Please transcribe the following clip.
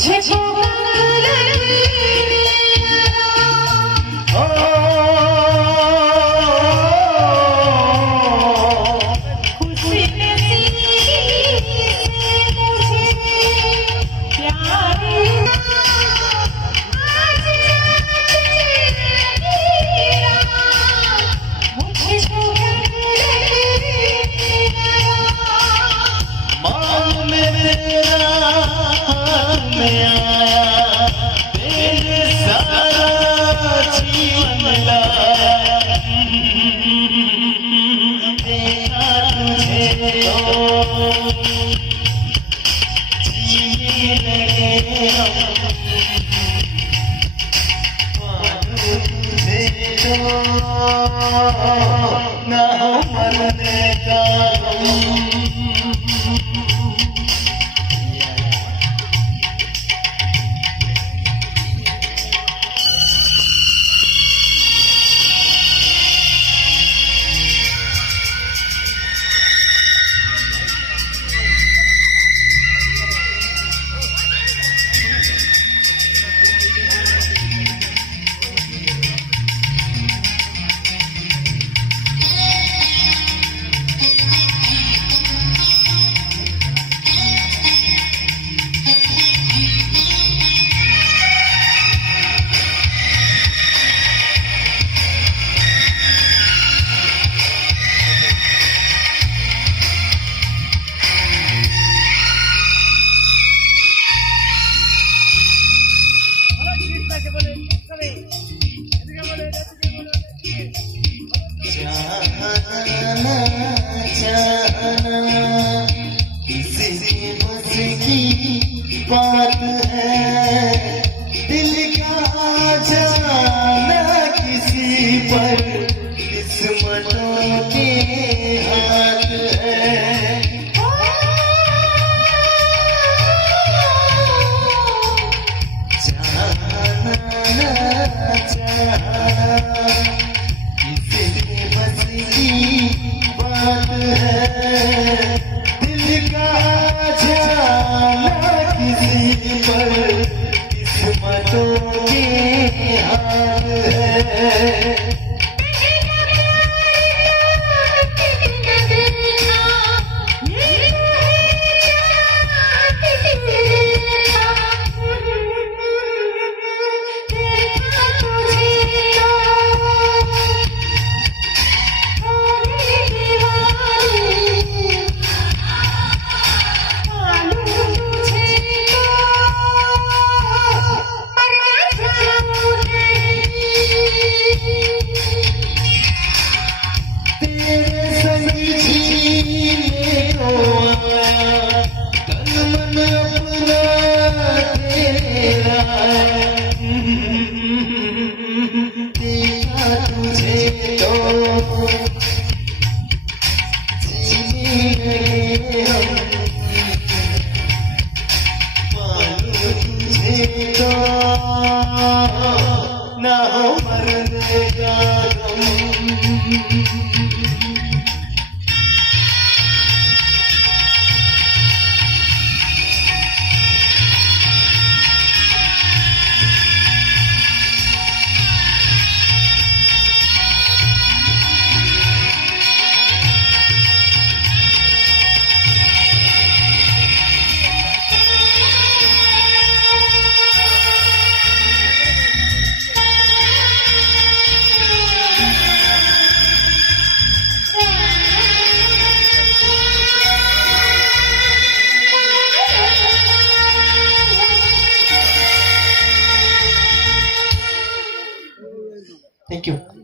ঝকঝক Oh, no, no, no, no. के बात है। তোকে আর Thank you. Thank you.